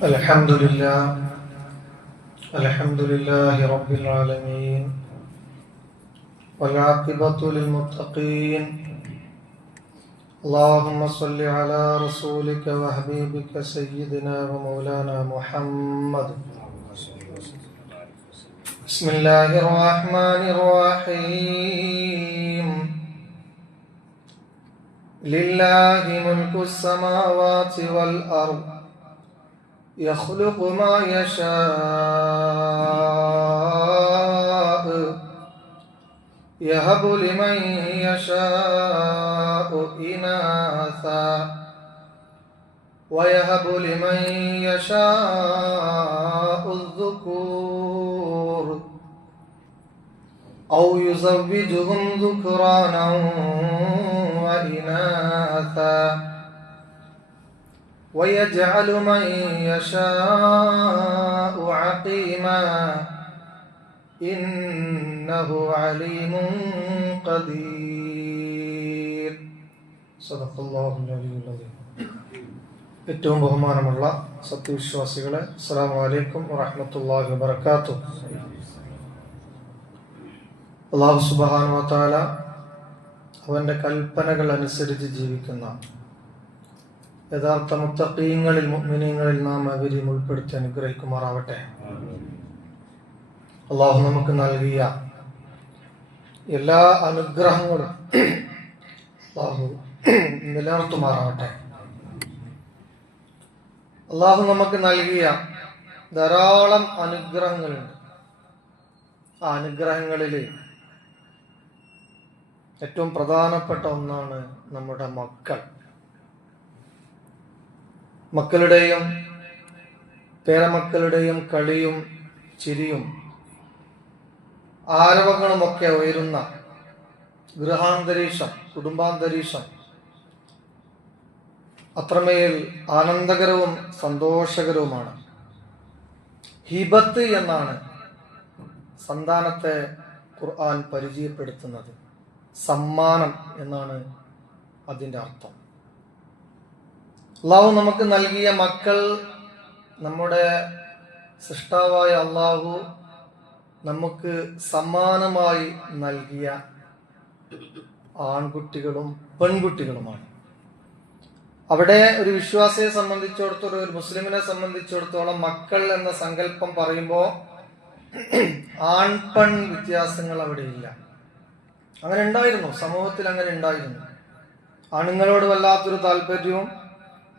الحمد لله رب العالمين والعاقبة للمتقين. اللهم صل على رسولك وحبيبك سيدنا ومولانا محمد. بسم الله الرحمن الرحيم. لله ملك السماوات والأرض يخلق ما يشاء يهب لمن يشاء إناثا ويهب لمن يشاء الذكور أو يزوجهم ذكرانا وإناثا ويجعل من يشاء عقيما إنه عليم قدير. صدق الله العلي العظيم. ഏറ്റവും ബഹുമാനമുള്ള സത്യവിശ്വാസികളെ, അസ്സലാമു അലൈക്കും വറഹ്മത്തുള്ളാഹി വബറകാതുഹു. അല്ലാഹു സുബ്ഹാനഹു വ തആല അവന്റെ കൽപ്പനകൾ അനുസരിച്ച് ജീവിക്കുന്ന യഥാർത്ഥ മുത്തഖീങ്ങളിൽ മുഅ്മിനീങ്ങളിൽ നാം അവരെയും ഉൾപ്പെടുത്തി അനുഗ്രഹിക്കുമാറാവട്ടെ. അള്ളാഹു നമുക്ക് നൽകിയ എല്ലാ അനുഗ്രഹങ്ങളും അള്ളാഹു നിലനിർത്തുമാറാവട്ടെ. അള്ളാഹു നമുക്ക് നൽകിയ ധാരാളം അനുഗ്രഹങ്ങളുണ്ട്. ആ അനുഗ്രഹങ്ങളിൽ ഏറ്റവും പ്രധാനപ്പെട്ട ഒന്നാണ് നമ്മുടെ മക്കൾ. മക്കളുടെയും പേരമക്കളുടെയും കളിയും ചിരിയും ആരവങ്ങളുമൊക്കെ ഉയരുന്ന ഗൃഹാന്തരീക്ഷം, കുടുംബാന്തരീക്ഷം അത്രമേൽ ആനന്ദകരവും സന്തോഷകരവുമാണ്. ഹിബത്ത് എന്നാണ് സന്താനത്തെ ഖുർആൻ പരിചയപ്പെടുത്തുന്നത്. സമ്മാനം എന്നാണ് അതിൻ്റെ അർത്ഥം. അള്ളാഹു നമുക്ക് നൽകിയ മക്കൾ നമ്മുടെ സൃഷ്ടാവായ അള്ളാഹു നമുക്ക് സമ്മാനമായി നൽകിയ ആൺകുട്ടികളും പെൺകുട്ടികളുമാണ്. അവിടെ ഒരു വിശ്വാസിയെ സംബന്ധിച്ചിടത്തോളം, ഒരു മുസ്ലിമിനെ സംബന്ധിച്ചിടത്തോളം മക്കൾ എന്ന സങ്കല്പം പറയുമ്പോൾ ആൺ പെൺ വ്യത്യാസങ്ങൾ അവിടെ ഇല്ല. അങ്ങനെ ഉണ്ടായിരുന്നു, സമൂഹത്തിൽ അങ്ങനെ ഉണ്ടായിരുന്നു. ആണുങ്ങളോട് വല്ലാത്തൊരു താല്പര്യവും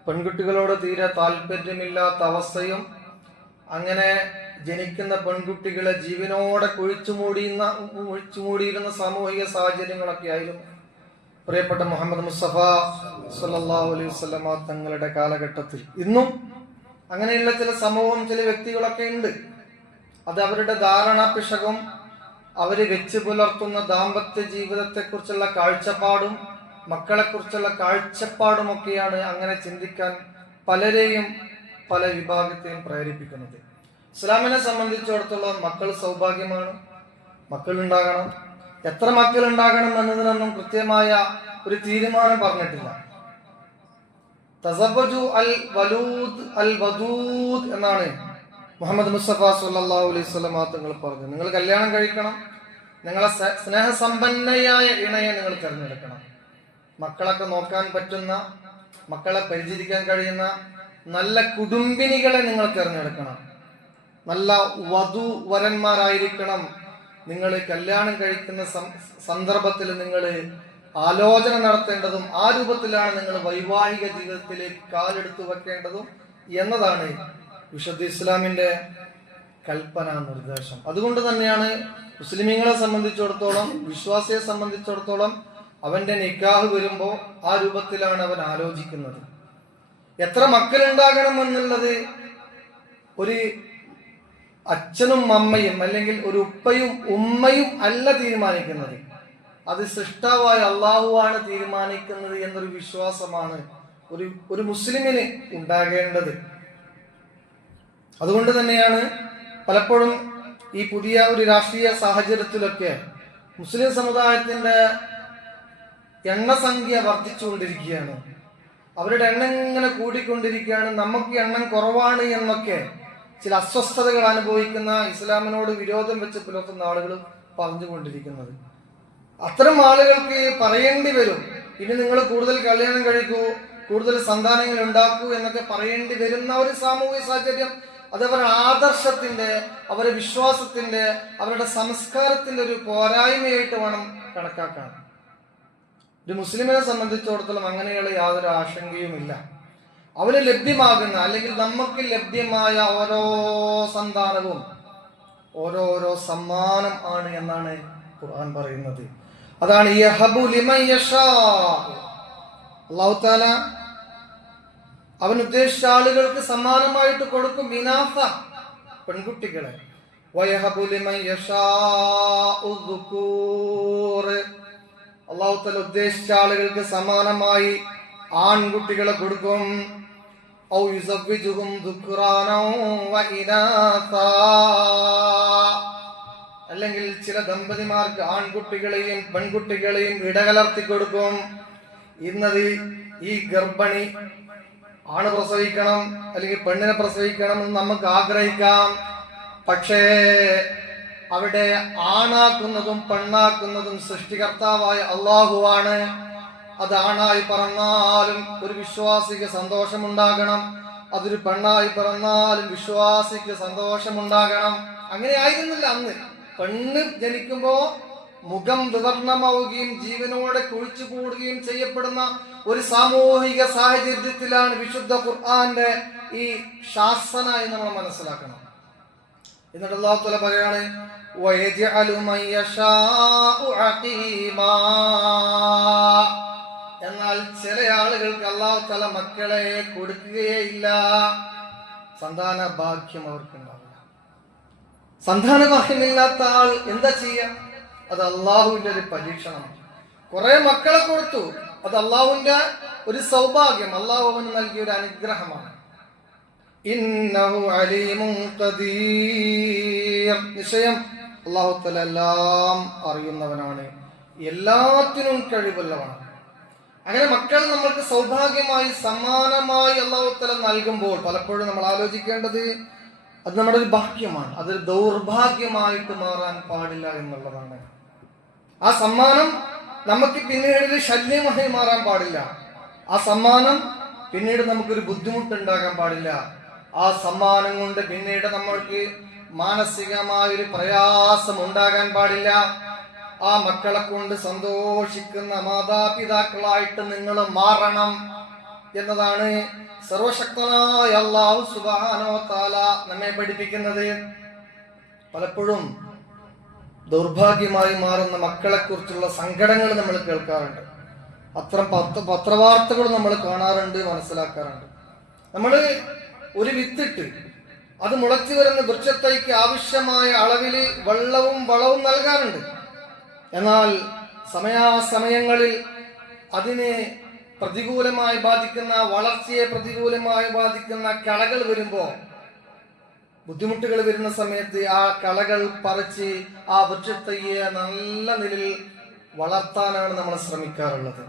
പെൺകുട്ടികളോട് തീരെ താല്പര്യമില്ലാത്ത അവസ്ഥയും, അങ്ങനെ ജനിക്കുന്ന പെൺകുട്ടികളെ ജീവനോടെ കുഴിച്ചുമൂടിയിരുന്ന സാമൂഹിക സാഹചര്യങ്ങളൊക്കെ ആയിരുന്നു പ്രിയപ്പെട്ട മുഹമ്മദ് മുസ്തഫ സല്ലല്ലാഹു അലൈഹി വസല്ലമ തങ്ങളുടെ കാലഘട്ടത്തിൽ. ഇന്നും അങ്ങനെയുള്ള ചില സമൂഹം, ചില വ്യക്തികളൊക്കെ ഉണ്ട്. അത് അവരുടെ ധാരണാപിശകും അവര് വെച്ച് പുലർത്തുന്ന ദാമ്പത്യ ജീവിതത്തെക്കുറിച്ചുള്ള കാഴ്ചപ്പാടും മക്കളെക്കുറിച്ചുള്ള കാഴ്ചപ്പാടുമൊക്കെയാണ് അങ്ങനെ ചിന്തിക്കാൻ പലരെയും പല വിഭാഗത്തെയും പ്രേരിപ്പിക്കുന്നത്. ഇസ്ലാമിനെ സംബന്ധിച്ചിടത്തോളം മക്കൾ സൗഭാഗ്യമാണ്. മക്കൾ ഉണ്ടാകണം. എത്ര മക്കൾ ഉണ്ടാകണം എന്നതിനൊന്നും കൃത്യമായ ഒരു തീരുമാനം പറഞ്ഞിട്ടില്ല. തസവ്വജു അൽ വലൂദ് അൽ വദൂദ് എന്നാണ് മുഹമ്മദ് മുസ്തഫ സല്ലല്ലാഹു അലൈഹി വസല്ലം തങ്ങൾ പറഞ്ഞത്. നിങ്ങൾ കല്യാണം കഴിക്കണം, നിങ്ങളെ സ്നേഹസമ്പന്നയായ ഇണയെ നിങ്ങൾ തിരഞ്ഞെടുക്കണം. മക്കളൊക്കെ നോക്കാൻ പറ്റുന്ന, മക്കളെ പരിചരിക്കാൻ കഴിയുന്ന നല്ല കുടുംബിനികളെ നിങ്ങൾ തിരഞ്ഞെടുക്കണം. നല്ല വധുവരന്മാരായിരിക്കണം. നിങ്ങൾ കല്യാണം കഴിക്കുന്ന സന്ദർഭത്തിൽ നിങ്ങൾ ആലോചന നടത്തേണ്ടതും ആ രൂപത്തിലാണ് നിങ്ങൾ വൈവാഹിക ജീവിതത്തിലേക്ക് കാലെടുത്തു വെക്കേണ്ടതും എന്നതാണ് വിശുദ്ധ ഇസ്ലാമിന്റെ കൽപ്പന, നിർദ്ദേശം. അതുകൊണ്ട് തന്നെയാണ് മുസ്ലിമീങ്ങളെ സംബന്ധിച്ചിടത്തോളം, വിശ്വാസിയെ സംബന്ധിച്ചിടത്തോളം അവന്റെ നിക്കാഹ് വരുമ്പോൾ ആ രൂപത്തിലാണ് അവൻ ആലോചിക്കുന്നത്. എത്ര മക്കളുണ്ടാകണം എന്നുള്ളത് ഒരു അച്ഛനും അമ്മയും അല്ലെങ്കിൽ ഒരു ഉപ്പയും ഉമ്മയും അല്ല തീരുമാനിക്കുന്നത്. അത് സൃഷ്ടാവായ അള്ളാഹുവാണ് തീരുമാനിക്കുന്നത് എന്നൊരു വിശ്വാസമാണ് ഒരു മുസ്ലിമിന് ഉണ്ടാകേണ്ടത്. അതുകൊണ്ട് തന്നെയാണ് പലപ്പോഴും ഈ പുതിയ ഒരു രാഷ്ട്രീയ സാഹചര്യത്തിലൊക്കെ മുസ്ലിം സമുദായത്തിന്റെ എണ്ണസംഖ്യ വർദ്ധിച്ചുകൊണ്ടിരിക്കുകയാണ്. അവരുടെ എണ്ണം ഇങ്ങനെ കൂടിക്കൊണ്ടിരിക്കുകയാണ്, നമുക്ക് എണ്ണം കുറവാണ് എന്നൊക്കെ ചില അസ്വസ്ഥതകൾ അനുഭവിക്കുന്ന, ഇസ്ലാമിനോട് വിരോധം വെച്ച് പുലർത്തുന്ന ആളുകൾ പറഞ്ഞുകൊണ്ടിരിക്കുന്നത്. അത്തരം ആളുകൾക്ക് പറയേണ്ടി വരും, ഇനി നിങ്ങൾ കൂടുതൽ കല്യാണം കഴിക്കൂ, കൂടുതൽ സന്താനങ്ങൾ ഉണ്ടാക്കൂ എന്നൊക്കെ പറയേണ്ടി വരുന്ന ഒരു സാമൂഹിക സാഹചര്യം അത് അവരുടെ ആദർശത്തിന്റെ, അവരുടെ വിശ്വാസത്തിന്റെ, അവരുടെ സംസ്കാരത്തിന്റെ ഒരു പോരായ്മയായിട്ട് വേണം കണക്കാക്കാൻ. ഒരു മുസ്ലിമിനെ സംബന്ധിച്ചിടത്തോളം അങ്ങനെയുള്ള യാതൊരു ആശങ്കയുമില്ല. അവന് ലഭ്യമാകുന്ന, അല്ലെങ്കിൽ നമുക്ക് ലഭ്യമായ ഓരോ സന്താനവും ഓരോരോ സമ്മാനം ആണ് എന്നാണ് ഖുർആൻ പറയുന്നത്. അതാണ് യഹബു ലിമൻ യശാ. അല്ലാഹു തആല അവൻ ഉദ്ദേശിച്ച ആളുകൾക്ക് സമ്മാനമായിട്ട് കൊടുക്കും ഇനാസ, പെൺകുട്ടികളെ. വയഹബു ലിമൻ യശാഉ ദുകൂർ. അല്ലാഹു തആല ഉദ്ദേശിച്ച ആളുകൾക്ക് സമാനമായി ആൺകുട്ടികളെ കൊടുക്കും. ഔ യുസവ്വിജുഹും ദുക്റാനൗ വഇനാസാ. അല്ലെങ്കിൽ ചില ദമ്പതിമാർക്ക് ആൺകുട്ടികളെയും പെൺകുട്ടികളെയും ഇടകലർത്തി കൊടുക്കും. ഇന്നത് ഈ ഗർഭിണി ആണ് പ്രസവിക്കണം അല്ലെങ്കിൽ പെണ്ണിനെ പ്രസവിക്കണം എന്ന് നമുക്ക് ആഗ്രഹിക്കാം. പക്ഷേ അവിടെ ആണാക്കുന്നതും പെണ്ണാക്കുന്നതും സൃഷ്ടികർത്താവായ അള്ളാഹുവാണ്. അത് ആണായി പറഞ്ഞാലും ഒരു വിശ്വാസിക്ക് സന്തോഷമുണ്ടാകണം, അതൊരു പെണ്ണായി പറഞ്ഞാലും വിശ്വാസിക്ക് സന്തോഷമുണ്ടാകണം. അങ്ങനെ ആയിരുന്നില്ല അന്ന്. പെണ്ണ് ജനിക്കുമ്പോ മുഖം വിവർണമാവുകയും ജീവനോടെ കുഴിച്ചു കൂടുകയും ചെയ്യപ്പെടുന്ന ഒരു സാമൂഹിക സാഹചര്യത്തിലാണ് വിശുദ്ധ ഖുർആന്റെ ഈ ശാസന എന്ന് നമ്മൾ മനസ്സിലാക്കണം. എന്നിട്ട് അല്ലാഹു തആല പറയാണ് വയജ്അലു മൻ യശാഉ അഖീമാ. എന്നാൽ ചില ആളുകൾക്ക് അല്ലാഹു തആല മക്കളെ കൊടുക്കുകയില്ല, സന്താന ഭാഗ്യം അവർക്കുണ്ടാവില്ല. സന്താന ഭാഗ്യമില്ലാത്ത ആൾ എന്താ ചെയ്യുക? അത് അള്ളാഹുവിന്റെ ഒരു പരീക്ഷണമാണ്. കുറെ മക്കളെ കൊടുത്തു, അത് അള്ളാഹുവിന്റെ ഒരു സൗഭാഗ്യം, അള്ളാഹു അവന് നൽകിയ ഒരു അനുഗ്രഹമാണ്. ഇന്നഹു അലീമുൻ ഖദീർ. നിശ്ചയം അല്ലാഹു തആല എല്ലാം അറിയുന്നവനാണ്, എല്ലാത്തിനും കഴിവുള്ളവനാണ്. അങ്ങനെ മക്കൾ നമ്മൾക്ക് സൗഭാഗ്യമായി സമ്മാനമായി അല്ലാഹു തആല നൽകുമ്പോൾ പലപ്പോഴും നമ്മൾ ആലോചിക്കേണ്ടത് അത് നമ്മുടെ ഒരു ഭാഗ്യമാണ്, അതൊരു ദൗർഭാഗ്യമായിട്ട് മാറാൻ പാടില്ല എന്നുള്ളതാണ്. ആ സമ്മാനം നമുക്ക് പിന്നീട് ഒരു ശല്യമായി മാറാൻ പാടില്ല. ആ സമ്മാനം പിന്നീട് നമുക്കൊരു ബുദ്ധിമുട്ടുണ്ടാകാൻ പാടില്ല. ആ സമ്മാനം കൊണ്ട് പിന്നീട് നമ്മൾക്ക് മാനസികമായൊരു പ്രയാസം ഉണ്ടാകാൻ പാടില്ല. ആ മക്കളെ കൊണ്ട് സന്തോഷിക്കുന്ന മാതാപിതാക്കളായിട്ട് നിങ്ങൾ മാറണം എന്നതാണ് സർവശക്തനായ അല്ലാഹു സുബ്ഹാനഹു വ തആല നമ്മെ പഠിപ്പിക്കുന്നത്. പലപ്പോഴും ദൗർഭാഗ്യമായി മാറുന്ന മക്കളെ കുറിച്ചുള്ള സങ്കടങ്ങൾ നമ്മൾ കേൾക്കാറുണ്ട്, അത്തരം പത്രവാർത്തകൾ നമ്മൾ കാണാറുണ്ട്, മനസ്സിലാക്കാറുണ്ട്. നമ്മൾ ഒരു വിത്തിട്ട് അത് മുളച്ചു വരുന്ന വൃക്ഷത്തൈക്ക് ആവശ്യമായ അളവില് വെള്ളവും വളവും നൽകാറുണ്ട്. എന്നാൽ സമയാസമയങ്ങളിൽ അതിനെ പ്രതികൂലമായി ബാധിക്കുന്ന, വളർച്ചയെ പ്രതികൂലമായി ബാധിക്കുന്ന കളകൾ വരുമ്പോ, ബുദ്ധിമുട്ടുകൾ വരുന്ന സമയത്ത് ആ കളകൾ പറിച്ച് ആ വൃക്ഷത്തൈയെ നല്ല നിലയിൽ വളർത്താനാണ് നമ്മൾ ശ്രമിക്കാറുള്ളത്.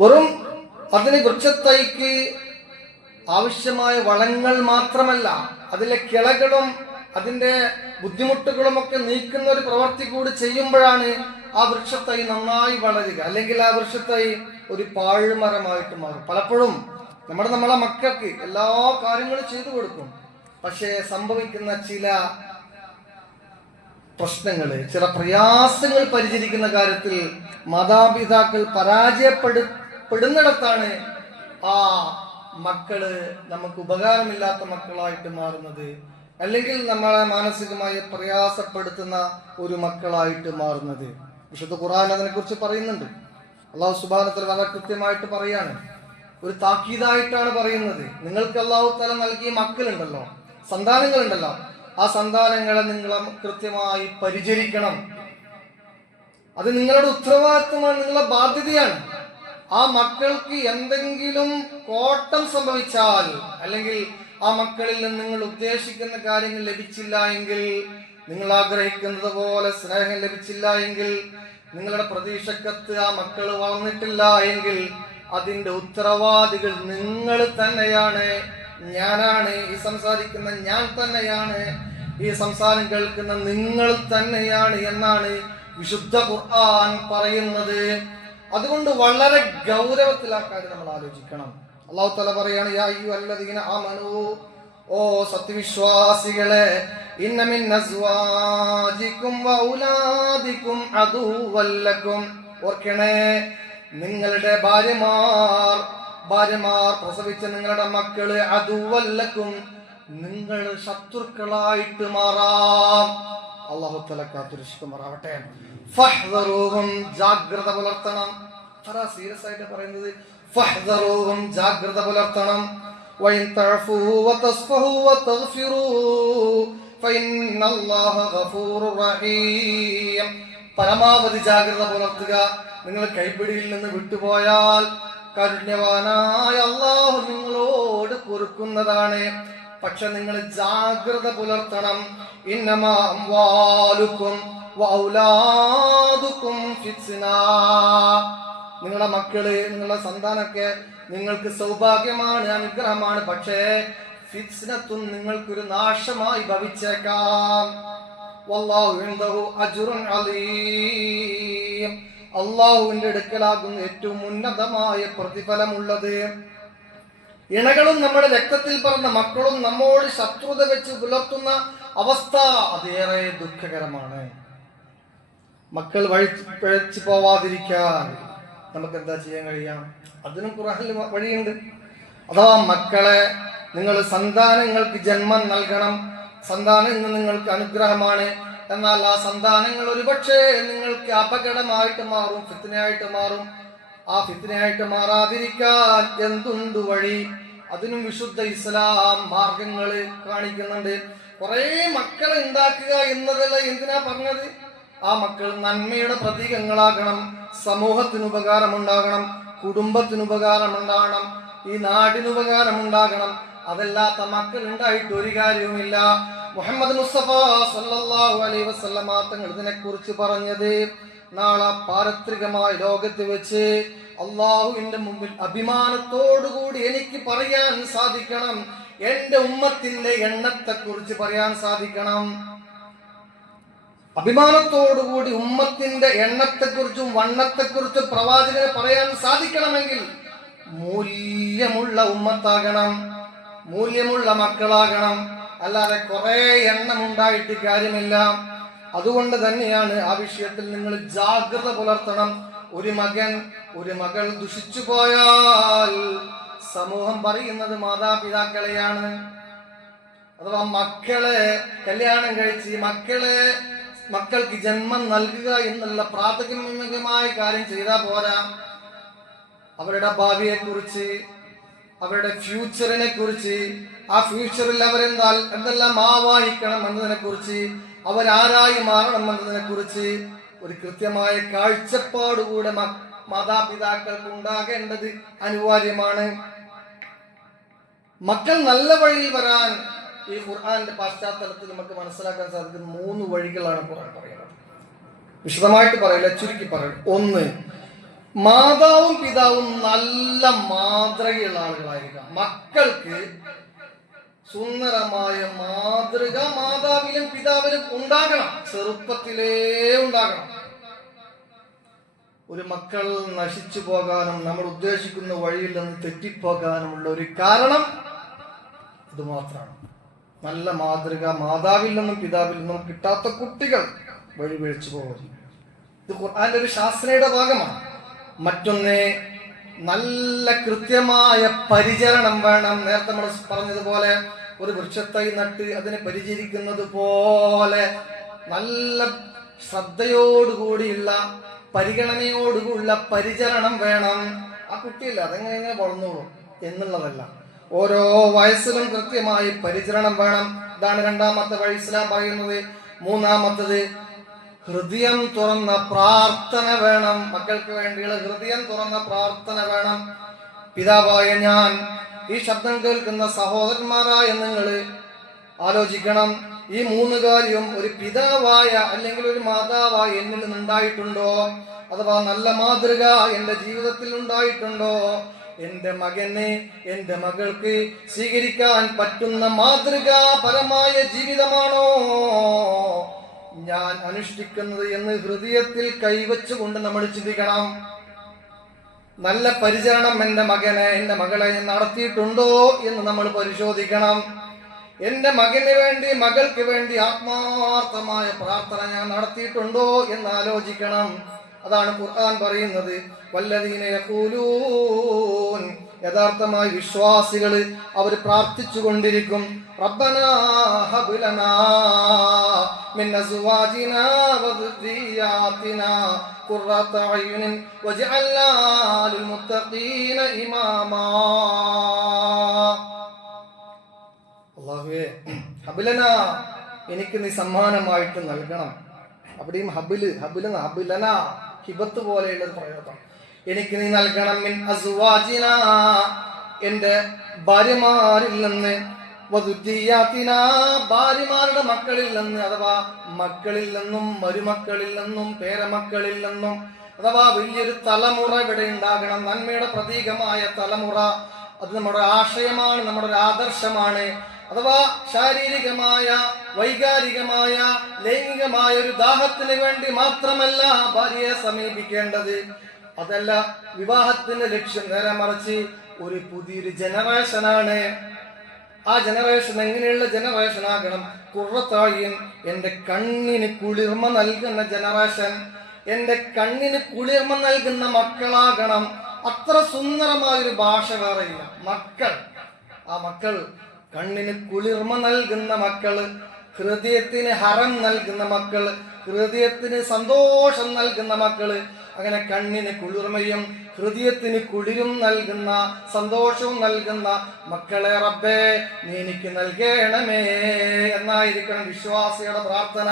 വെറും അതിന് വൃക്ഷത്തൈക്ക് ആവശ്യമായ വളങ്ങൾ മാത്രമല്ല, അതിലെ കിളകളും അതിന്റെ ബുദ്ധിമുട്ടുകളും ഒക്കെ നീക്കുന്ന ഒരു പ്രവൃത്തി കൂടി ചെയ്യുമ്പോഴാണ് ആ വൃക്ഷത്തൈ നന്നായി വളരുക, അല്ലെങ്കിൽ ആ വൃക്ഷത്തൈ ഒരു പാഴ്മരമായിട്ട് മാറും. പലപ്പോഴും നമ്മളെ മക്കൾക്ക് എല്ലാ കാര്യങ്ങളും ചെയ്തു കൊടുക്കും, പക്ഷേ സംഭവിക്കുന്ന ചില പ്രശ്നങ്ങള്, ചില പ്രയാസങ്ങൾ പരിചരിക്കുന്ന കാര്യത്തിൽ മാതാപിതാക്കൾ പരാജയപ്പെടുന്നിടത്താണ് ആ മക്കള് നമുക്ക് ഉപകാരമില്ലാത്ത മക്കളായിട്ട് മാറുന്നത്, അല്ലെങ്കിൽ നമ്മളെ മാനസികമായി പ്രയാസപ്പെടുത്തുന്ന ഒരു മക്കളായിട്ട് മാറുന്നത്. വിശുദ്ധ ഖുർആൻ അതിനെ കുറിച്ച് പറയുന്നുണ്ട്. അല്ലാഹു സുബ്ഹാനഹു വ തആല വളരെ കൃത്യമായിട്ട് പറയാണ്, ഒരു താക്കീതായിട്ടാണ് പറയുന്നത്. നിങ്ങൾക്ക് അല്ലാഹു തആല നൽകിയ മക്കളുണ്ടല്ലോ, സന്താനങ്ങളുണ്ടല്ലോ, ആ സന്താനങ്ങളെ നിങ്ങൾ കൃത്യമായി പരിചരിക്കണം. അത് നിങ്ങളുടെ ഉത്തരവാദിത്വമാണ്, നിങ്ങളുടെ ബാധ്യതയാണ്. ആ മക്കൾക്ക് എന്തെങ്കിലും കോട്ടം സംഭവിച്ചാൽ, അല്ലെങ്കിൽ ആ മക്കളിൽ നിന്ന് നിങ്ങൾ ഉദ്ദേശിക്കുന്ന കാര്യങ്ങൾ ലഭിച്ചില്ല എങ്കിൽ, നിങ്ങൾ ആഗ്രഹിക്കുന്നത് പോലെ സ്നേഹം ലഭിച്ചില്ല എങ്കിൽ, നിങ്ങളുടെ പ്രതീക്ഷക്കത്ത് ആ മക്കൾ വളർന്നിട്ടില്ല എങ്കിൽ, അതിന്റെ ഉത്തരവാദികൾ നിങ്ങൾ തന്നെയാണ്. ഞാനാണ് ഈ സംസാരിക്കുന്ന, ഞാൻ തന്നെയാണ് ഈ സംസാരം കേൾക്കുന്ന നിങ്ങൾ തന്നെയാണ് എന്നാണ് വിശുദ്ധ ഖുർആൻ പറയുന്നത്. അതുകൊണ്ട് വളരെ ഗൗരവത്തിലാക്കാൻ നമ്മൾ ആലോചിക്കണം. അല്ലാഹു തആല പറയാണ്, യാ അയ്യുഹല്ലദീന ആമനൂ, ഓ സത്യവിശ്വാസികളെ, ഇന്ന മിൻ അസ്വാജികും വഔലാദികും അദുവല്ലകും, ഓർക്കണേ, നിങ്ങളുടെ ഭാര്യമാർ പ്രസവിച്ച നിങ്ങളുടെ മക്കള് അദുവല്ലകും, നിങ്ങൾ ശത്രുക്കളായിട്ട് മാറാം. അല്ലാഹു തആല കാത്തുരക്ഷിക്കുമാറാവട്ടെ. ഫഹ്ദറൂഹും, ജാഗ്രത പുലർത്തണം. അതാ സീരിയസ് ആയിട്ട് പറയുന്നത്. ഫഹ്ദറൂഹും, ജാഗ്രത പുലർത്തണം. വഇൻ തഅഫൂ വതസ്ഫഹൂ വതഗ്ഫിറൂ ഫഇന്നല്ലാഹ ഗഫൂറുർ റഹീം. പരമാവധി ജാഗ്രത പുലർത്തുക. നിങ്ങൾ കൈപ്പിടിയിൽ നിന്ന് വിട്ടുപോയാൽ കാരുണ്യവാനായ അല്ലാഹു നിങ്ങളോട് പൊറുക്കുന്നതാണ്. പക്ഷെ നിങ്ങൾ ജാഗ്രത പുലർത്തണം. ഇന്നമാ അംവാലുക്കും വഔലാദുക്കും ഫിത്നാ. നിങ്ങളുടെ മക്കള്, നിങ്ങളുടെ സന്താനമൊക്കെ നിങ്ങൾക്ക് സൗഭാഗ്യമാണ്, അനുഗ്രഹമാണ്. പക്ഷേ ഫിത്നത്തും നിങ്ങൾക്കൊരു നാശമായി ഭവിച്ചേക്കാം. വല്ലാഹു ഇൻദഹു അജ്റുൻ അലീം. അല്ലാഹുവിന്റെ അടുക്കലാകുന്ന ഏറ്റവും ഉന്നതമായ പ്രതിഫലമുള്ളത്. ഇണകളും നമ്മുടെ രക്തത്തിൽ പറഞ്ഞ മക്കളും നമ്മോട് ശത്രുത വെച്ച് പുലർത്തുന്ന അവസ്ഥ അതേറെ ദുഃഖകരമാണ്. മക്കൾ പിഴച്ചു പോവാതിരിക്കാൻ നമുക്ക് എന്താ ചെയ്യാൻ കഴിയാം? അതിനും ഖുർആനിൽ വഴിയുണ്ട്. അഥവാ മക്കളെ, നിങ്ങൾ സന്താനങ്ങൾക്ക് ജന്മം നൽകണം. സന്താനം ഇന്ന് നിങ്ങൾക്ക് അനുഗ്രഹമാണ്. എന്നാൽ ആ സന്താനങ്ങൾ ഒരുപക്ഷെ നിങ്ങൾക്ക് അപകടമായിട്ട് മാറും, ഫിത്നയായിട്ട് മാറും. ആ ഫിത്നയായിട്ട് മാറാതിരിക്കാൻ എന്തുണ്ട് വഴി? അതിനും വിശുദ്ധ ഇസ്ലാം മാർഗങ്ങൾ കാണിക്കുന്നുണ്ട്. കുറെ മക്കളെ ഉണ്ടാക്കുക എന്നതല്ല എന്തിനാ പറഞ്ഞത്? ആ മക്കൾ നന്മയുടെ പ്രതീകങ്ങളാകണം, സമൂഹത്തിന് ഉപകാരമുണ്ടാകണം, കുടുംബത്തിന് ഉപകാരമുണ്ടാകണം, ഈ നാടിന് ഉപകാരമുണ്ടാകണം. അതല്ലാത്ത മക്കൾ ഉണ്ടായിട്ട് ഒരു കാര്യവുമില്ല. മുഹമ്മദ് മുസ്തഫ സല്ലല്ലാഹു അലൈഹി വസല്ലമ തങ്ങൾ ഇതിനെ കുറിച്ച് പറഞ്ഞത്, നാളെ പാരത്രികമായ ലോകത്ത് വെച്ച് അള്ളാഹുവിന്റെ മുമ്പിൽ അഭിമാനത്തോടുകൂടി എനിക്ക് പറയാൻ സാധിക്കണം, എന്റെ ഉമ്മത്തിന്റെ എണ്ണത്തെ കുറിച്ച് പറയാൻ സാധിക്കണം. അഭിമാനത്തോടുകൂടി ഉമ്മത്തിന്റെ എണ്ണത്തെക്കുറിച്ചും വണ്ണത്തെക്കുറിച്ചും പ്രവാചകന് പറയാൻ സാധിക്കണമെങ്കിൽ മൂല്യമുള്ള ഉമ്മത്താകണം, മൂല്യമുള്ള മക്കളാകണം. അല്ലാതെ കുറെ എണ്ണം ഉണ്ടായിട്ട് കാര്യമില്ല. അതുകൊണ്ട് തന്നെയാണ് ആ വിഷയത്തിൽ നിങ്ങൾ ജാഗ്രത പുലർത്തണം. ഒരു മകൾ ദുഷിച്ചു പോയാൽ സമൂഹം പറയുന്നത് മാതാപിതാക്കളെയാണ്. അഥവാ മക്കളെ കല്യാണം കഴിച്ച് മക്കൾക്ക് ജന്മം നൽകുക എന്നുള്ള പ്രാഥമികമായ കാര്യം ചെയ്താൽ പോരാ. അവരുടെ ഭാവിയെ കുറിച്ച്, അവരുടെ ഫ്യൂച്ചറിനെ കുറിച്ച്, ആ ഫ്യൂച്ചറിൽ എന്തെല്ലാം ആവാഹിക്കണം എന്നതിനെ കുറിച്ച്, അവരാരായി മാറണം എന്നതിനെ കുറിച്ച് ഒരു കൃത്യമായ കാഴ്ചപ്പാടുകൂടെ മാതാപിതാക്കൾക്ക് ഉണ്ടാകേണ്ടത് അനിവാര്യമാണ്. മക്കൾ നല്ല വഴിയിൽ വരാൻ ഈ ഖുർആന്റെ പശ്ചാത്തലത്തിൽ നമുക്ക് മനസ്സിലാക്കാൻ സാധിക്കുന്ന 3 വഴികളാണ് ഖുർആൻ പറയുന്നത്. വിശദമായിട്ട് പറയില്ല, ചുരുക്കി പറയും. 1, മാതാവും പിതാവും നല്ല മാതൃകയുള്ള ആളുകളായിരിക്കാം. മക്കൾക്ക് സുന്ദരമായ മാതൃക മാതാവിലും പിതാവിലും ഉണ്ടാകണം, ചെറുപ്പത്തിലേ ഉണ്ടാകണം. ഒരു മക്കൾ നശിച്ചു പോകാനും നമ്മൾ ഉദ്ദേശിക്കുന്ന വഴിയിൽ നിന്ന് തെറ്റിപ്പോകാനുമുള്ള ഒരു കാരണം ഇത് മാത്രമാണ്. നല്ല മാതൃക മാതാവിൽ നിന്നും പിതാവിൽ നിന്നും കിട്ടാത്ത കുട്ടികൾ വഴി വീഴ്ച പോകും. ഇത് ഖുർആന്റെ ഒരു ശാസ്ത്രയുടെ ഭാഗമാണ്. മറ്റൊന്ന്, നല്ല കൃത്യമായ പരിചരണം വേണം. നേരത്തെ നമ്മൾ പറഞ്ഞതുപോലെ ഒരു വൃക്ഷത്തൈ നട്ട് അതിനെ പരിചരിക്കുന്നത് പോലെ നല്ല ശ്രദ്ധയോടുകൂടിയുള്ള പരിഗണനയോടുകൂടിയുള്ള പരിചരണം വേണം. ആ കുട്ടിയില്ല അതെങ്ങനെ വളർന്നോളൂ എന്നുള്ളതല്ല, ഓരോ വയസ്സിലും കൃത്യമായി പരിചരണം വേണം. ഇതാണ് 2ാമത്തെ വഴി ഇസ്ലാം പറയുന്നത്. 3ാമത്തത്, ഹൃദയം തുറന്ന പ്രാർത്ഥന വേണം. മക്കൾക്ക് വേണ്ടിയുള്ള ഹൃദയം തുറന്ന പ്രാർത്ഥന വേണം. പിതാവായ ഞാൻ, ഈ ശബ്ദം കേൾക്കുന്ന സഹോദരന്മാരായ നിങ്ങള്, ആലോചിക്കണം. ഈ 3 കാര്യം ഒരു പിതാവായ അല്ലെങ്കിൽ ഒരു മാതാവായ എന്നിൽ നിന്നുണ്ടായിട്ടുണ്ടോ? അഥവാ നല്ല മാതൃക എന്റെ ജീവിതത്തിൽ ഉണ്ടായിട്ടുണ്ടോ? എന്റെ മകന്, എന്റെ മകൾക്ക് സ്വീകരിക്കാൻ പറ്റുന്ന മാതൃകാപരമായ ജീവിതമാണോ ഞാൻ അനുഷ്ഠിക്കുന്നത് എന്ന് ഹൃദയത്തിൽ കൈവച്ചുകൊണ്ട് നമ്മൾ ചിന്തിക്കണം. നല്ല പരിചരണം എന്റെ മകനെ, എന്റെ മകളെ നടത്തിയിട്ടുണ്ടോ എന്ന് നമ്മൾ പരിശോധിക്കണം. എന്റെ മകന് വേണ്ടി, മകൾക്ക് വേണ്ടി ആത്മാർത്ഥമായ പ്രാർത്ഥന ഞാൻ നടത്തിയിട്ടുണ്ടോ എന്ന് ആലോചിക്കണം. അതാണ് ഖുർആൻ പറയുന്നത്, വല്ലദീന യഖൂലൂൻ, യഥാർത്ഥമായ വിശ്വാസികൾ അവർ പ്രാർത്ഥിച്ചു കൊണ്ടിരിക്കും, റബ്ബനാ ഹബ് ലനാ മിൻ അസ്വാജിനാ വദുരിയാതിനാ ഖുർറത അയ്യുനിൻ വജഅൽനാ ലിൽ മുത്തഖീന ഇമാമാ. അല്ലാഹുവേ, ഹബ്ലന, എനിക്ക് നീ സമ്മാനമായിട്ട് നൽകണം. അവിടെയും ഹബിലന ഹിബത്ത് പോലെയുള്ള ഒരു പ്രയോഗം. എനിക്ക് നീ നൽകണം, മിൻ അസ്വാജിന, എന്റെ ഭാര്യമാരിൽ നിന്ന്, വദുരിയാതിന, ഭാര്യമാരുടെ മക്കളിൽ നിന്ന്, അഥവാ മക്കളിൽ നിന്നും മരുമക്കളിൽ നിന്നും പേരമക്കളിൽ നിന്നും, അഥവാ വലിയൊരു തലമുറ ഇവിടെ ഉണ്ടാകണം. നന്മയുടെ പ്രതീകമായ തലമുറ, അത് നമ്മുടെ ആശയമാണ്, നമ്മുടെ ഒരു ആദർശമാണ്. അഥവാ ശാരീരികമായ, വൈകാരികമായ, ലൈംഗികമായ ഒരു ദാഹത്തിന് വേണ്ടി മാത്രമല്ല ഭാര്യയെ സമീപിക്കേണ്ടത്. അതല്ല വിവാഹത്തിന്റെ ലക്ഷ്യം. നേരെ മറിച്ച് ഒരു പുതിയൊരു ജനറേഷനാണ്. ആ ജനറേഷൻ എങ്ങനെയുള്ള ജനറേഷൻ ആകണം? ഖുർറത്തായിൻ, എന്റെ കണ്ണിന് കുളിർമ നൽകുന്ന ജനറേഷൻ, എന്റെ കണ്ണിന് കുളിർമ നൽകുന്ന മക്കളാകണം. അത്ര സുന്ദരമായൊരു ഭാഷ വേറെയില്ല. മക്കൾ, ആ മക്കൾ കണ്ണിന് കുളിർമ നൽകുന്ന മക്കള്, ഹൃദയത്തിന് ഹരം നൽകുന്ന മക്കള്, ഹൃദയത്തിന് സന്തോഷം നൽകുന്ന മക്കള്. അങ്ങനെ കണ്ണിന് കുളിർമയും ഹൃദയത്തിന് കുളിരും നൽകുന്ന, സന്തോഷവും നൽകുന്ന മക്കളെ റബ്ബേ നീ എനിക്ക് നൽകണമേ എന്നായിരിക്കണം വിശ്വാസിയുടെ പ്രാർത്ഥന.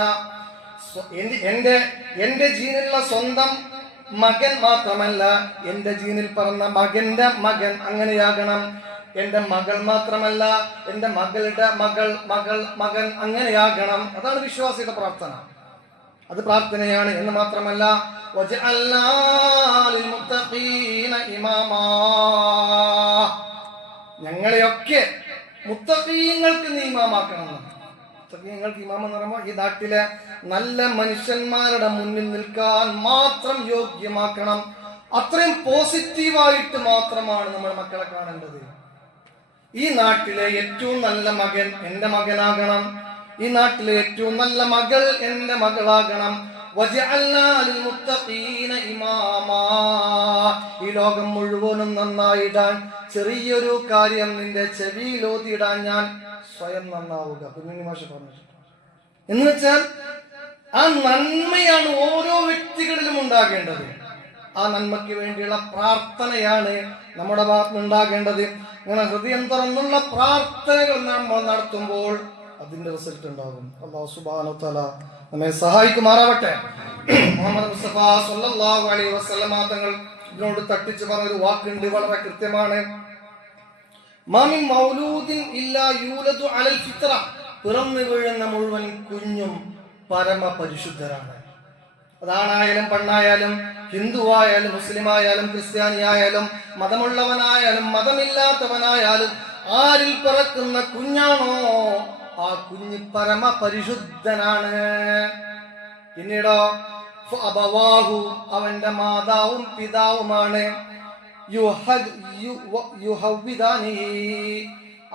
എന്റെ ജീനിലുള്ള സ്വന്തം മകൻ മാത്രമല്ല, എന്റെ ജീനിൽ പറഞ്ഞ മകന്റെ മകൻ അങ്ങനെയാകണം. എന്റെ മകൾ മാത്രമല്ല, എന്റെ മകളുടെ മകൻ അങ്ങനെയാകണം. അതാണ് വിശ്വാസിയുടെ പ്രാർത്ഥന. അത് പ്രാർത്ഥനയാണ് എന്ന് മാത്രമല്ല, വജഅൽനാ ലിൽ മുത്തഖീന ഇമാമാ, ഞങ്ങളെയൊക്കെ മുത്തഖീങ്ങൾക്ക് നീ ഇമാമാക്കണം. മുത്തഖീങ്ങൾക്ക് ഇമാം എന്ന് പറയുമ്പോൾ ഈ നാട്ടിലെ നല്ല മനുഷ്യന്മാരുടെ മുന്നിൽ നിൽക്കാൻ മാത്രം യോഗ്യമാക്കണം. അത്രയും പോസിറ്റീവായിട്ട് മാത്രമാണ് നമ്മൾ മക്കളെ കാണേണ്ടത്. ഈ നാട്ടിലെ ഏറ്റവും നല്ല മകൻ എന്റെ മകനാകണം. ഈ നാട്ടിലെ ഏറ്റവും നല്ല മകൾ എന്റെ മകളാകണം. വജഅൽനാ ലിൽ മുത്തഖീന ഇമാമാ, ഈ ലോകം മുഴുവനും നന്നായിടാൻ ചെറിയൊരു കാര്യം നിന്റെ ചെവിയിലോതിയിടാൻ ഞാൻ സ്വയം നന്നാവുക. എന്ന് വെച്ചാൽ ആ നന്മയാണ് ഓരോ വ്യക്തികളിലും ഉണ്ടാകേണ്ടത്. ആ നന്മയ്ക്ക് വേണ്ടിയുള്ള പ്രാർത്ഥനയാണ് നമ്മുടെ ഭാഗത്ത് ഉണ്ടാകേണ്ടത്. അങ്ങനെ ഹൃദയം തുറന്നുള്ള പ്രാർത്ഥനകൾ നമ്മൾ നടത്തുമ്പോൾ അതിന്റെ റിസൾട്ട് ഉണ്ടാകും. അല്ലാഹു സുബ്ഹാനഹു വ തആല നമ്മെ സഹായിക്കുമാറാവട്ടെ. മുഹമ്മദ് മുസ്തഫ സ്വല്ലല്ലാഹു അലൈഹി വസല്ലമ തങ്ങൾ ഇതിനോട് തട്ടിച്ചു പറഞ്ഞൊരു വാക്കുണ്ട്, വളരെ കൃത്യമാണ്. മാമിൻ മൗലൂദിൻ ഇല്ലാ യൂലദു അലൽ ഫിത്ര, പിറന്നു വീഴുന്ന മുഴുവൻ കുഞ്ഞും പരമ പരിശുദ്ധരാണ്. അതാണായാലും പെണ്ണായാലും, ഹിന്ദുവായാലും മുസ്ലിമായാലും ക്രിസ്ത്യാനിയായാലും മതമുള്ളവനായാലും മതമില്ലാത്തവനായാലും ആരിൽ പിറക്കുന്ന കുഞ്ഞാണോ ആ കുഞ്ഞ് പരമ പരിശുദ്ധനാണ്. പിന്നീടോ അബവാഹു, അവന്റെ മാതാവും പിതാവുമാണ്.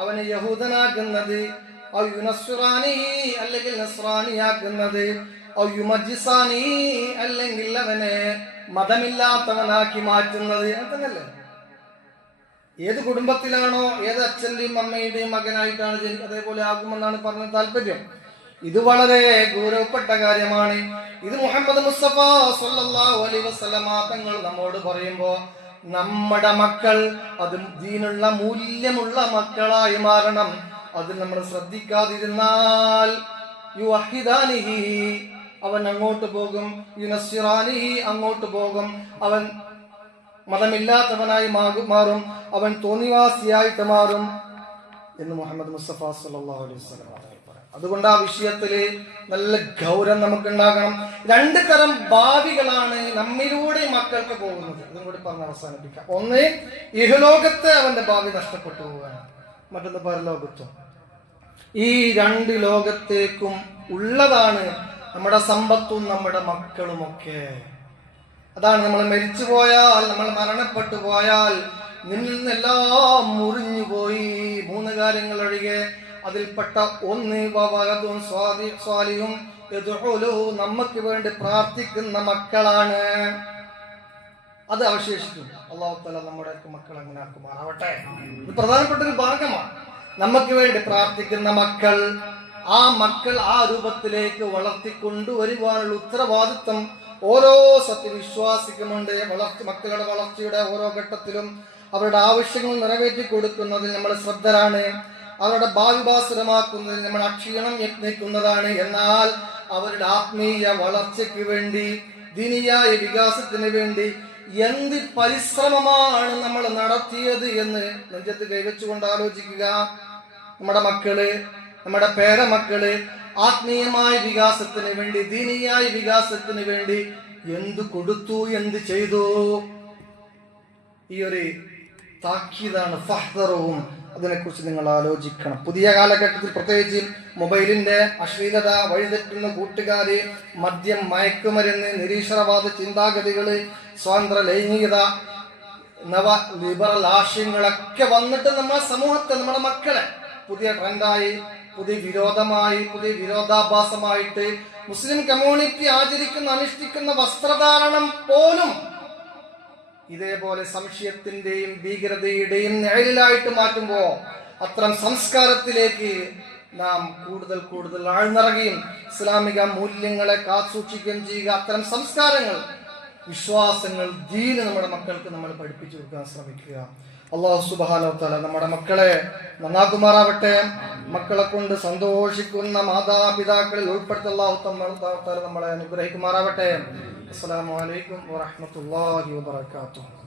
അവനെ യഹൂദനാക്കുന്നത്, അല്ലെങ്കിൽ നസ്രാനിയാക്കുന്നത്, അല്ലെങ്കിൽ അവനെ മതമില്ലാത്തവനാക്കി മാറ്റുന്നത്. അങ്ങനല്ലേ? ഏത് കുടുംബത്തിലാണോ, ഏത് അച്ഛന്റെയും അമ്മയുടെയും മകനായിട്ടാണ് ജനിക്കുന്നത്, അതേപോലെ ആകുമെന്നാണ് പറഞ്ഞ താല്പര്യം. ഇത് വളരെ ഗൗരവപ്പെട്ട കാര്യമാണ്. ഇത് മുഹമ്മദ് മുസ്തഫ സ്വല്ലല്ലാഹു അലൈഹി വസല്ലമ തങ്ങൾ നമ്മോട് പറയുമ്പോ നമ്മുടെ മക്കൾ അത് ദീനുള്ള മൂല്യമുള്ള മക്കളായി മാറണം. അതിൽ നമ്മൾ ശ്രദ്ധിക്കാതിരുന്നാൽ യുവഹിദാനിഹി, അവൻ അങ്ങോട്ട് പോകും, യുനസ്സിറാനിഹി, അങ്ങോട്ട് പോകും, അവൻ മതമില്ലാത്തവനായി മാറും, അവൻ തോന്നിവാസിയായിട്ട് മാറും. എന്ന് മുഹമ്മദ് മുസ്തഫ സല്ലല്ലാഹു അലൈഹി വസല്ലം പറയാം. അതുകൊണ്ട് ആ വിഷയത്തിൽ നല്ല ഗൗരവം നമുക്കുണ്ടാകണം. 2 തരം ഭാവികളാണ് നമ്മിലൂടെ മക്കൾക്ക് പോകുന്നത്. ഇതും കൂടി പറഞ്ഞ് അവസാനിപ്പിക്കാം. ഒന്ന്, ഇഹലോകത്തെ അവന്റെ ഭാവി നഷ്ടപ്പെട്ടു പോവുകയാണ്. മറ്റൊന്ന് പരലോകത്തും. ഈ 2 ലോകത്തേക്കും ഉള്ളതാണ് നമ്മുടെ സമ്പത്തും നമ്മുടെ മക്കളുമൊക്കെ. അതാണ് നമ്മൾ മരിച്ചു പോയാൽ, നമ്മൾ മരണപ്പെട്ടു പോയാൽ നിന്നിൽ നിന്നെല്ലാം മുറിഞ്ഞുപോയി. 3 കാര്യങ്ങൾ ഒഴികെ. അതിൽപ്പെട്ട ഒന്ന് വവലദുൻ സ്വാലിഹുൻ യദ്ഉലഹു, നമുക്ക് വേണ്ടി പ്രാർത്ഥിക്കുന്ന മക്കളാണ്. അത് അവശേഷിക്കും. അല്ലാഹു തആല നമ്മുടെ മക്കൾ അങ്ങനെ ആക്കുമാറാവട്ടെ. ഇത് പ്രധാനപ്പെട്ട ഒരു ഭാഗമാണ്. നമുക്ക് വേണ്ടി പ്രാർത്ഥിക്കുന്ന മക്കൾ, ആ മക്കൾ ആ രൂപത്തിലേക്ക് വളർത്തിക്കൊണ്ടുവരുവാനുള്ള ഉത്തരവാദിത്വം ഓരോ സത്യവിശ്വാസിക്കുമുണ്ട്. മക്കളുടെ വളർച്ചയുടെ ഓരോ ഘട്ടത്തിലും അവരുടെ ആവശ്യങ്ങൾ നിറവേറ്റി കൊടുക്കുന്നതിൽ നമ്മൾ ശ്രദ്ധരാണ്. അവരുടെ ഭാവി ഭാസുരമാക്കുന്നതിൽ നമ്മൾ അക്ഷീണം യത്നിക്കുന്നതാണ്. എന്നാൽ അവരുടെ ആത്മീയ വളർച്ചയ്ക്ക് വേണ്ടി, ദീനിയായ വികാസത്തിന് വേണ്ടി എന്ത് പരിശ്രമമാണ് നമ്മൾ നടത്തിയത് എന്ന് നെഞ്ചത്ത് കൈവച്ചുകൊണ്ട് ആലോചിക്കുക. നമ്മുടെ മക്കള്, നമ്മുടെ പേരമക്കള് ആത്മീയമായ വികാസത്തിന് വേണ്ടി, ദീനിയായ വികാസത്തിന് വേണ്ടി എന്ത് കൊടുത്തു, എന്ത് ചെയ്തു? ഈ ഒരു താക്കീതാണ്. ഫഹ്ദറുഹും, അതിനെക്കുറിച്ച് നിങ്ങൾ ആലോചിക്കണം. പുതിയ കാലഘട്ടത്തിൽ പ്രത്യേകിച്ച് മൊബൈലിന്റെ അശ്ലീലത, വഴിതെറ്റുന്ന കൂട്ടുകാര്, മദ്യം, മയക്കുമരുന്ന്, നിരീശ്വരവാദ ചിന്താഗതികള്, സ്വതന്ത്ര ലൈംഗികത, നവ ലിബറൽ ആശയങ്ങളൊക്കെ വന്നിട്ട് നമ്മുടെ സമൂഹത്തെ, നമ്മുടെ മക്കളെ പുതിയ ട്രെൻഡായി, പുതിയ വിരോധമായി, പുതിയ വിരോധാഭാസമായിട്ട് മുസ്ലിം കമ്മ്യൂണിറ്റി ആചരിക്കുന്ന, അനുഷ്ഠിക്കുന്ന വസ്ത്രധാരണം പോലും ഇതേപോലെ സംശയത്തിന്റെയും ഭീകരതയുടെയും നിഴലിലായിട്ട് മാറ്റുമ്പോ അത്തരം സംസ്കാരത്തിലേക്ക് നാം കൂടുതൽ കൂടുതൽ ആഴ്ന്നിറങ്ങുകയും ഇസ്ലാമിക മൂല്യങ്ങളെ കാത്തുസൂക്ഷിക്കുകയും ചെയ്യുക. അത്തരം സംസ്കാരങ്ങൾ, വിശ്വാസങ്ങൾ, ദീന് നമ്മുടെ മക്കൾക്ക് നമ്മൾ പഠിപ്പിച്ചു കൊടുക്കാൻ ശ്രമിക്കുക. അല്ലാഹു സുബ്ഹാനഹു വ തആല നമ്മുടെ മക്കളെ നന്നാക്കുമാറാവട്ടെ. മക്കളെ കൊണ്ട് സന്തോഷിക്കുന്ന മാതാപിതാക്കളിൽ ഉൾപ്പെടുത്തി അല്ലാഹു തആല നമ്മളെ അനുഗ്രഹിക്കുമാറാവട്ടെ. അസ്സലാമു അലൈക്കും വറഹ്മത്തുള്ളാഹി വബറകാതുഹു.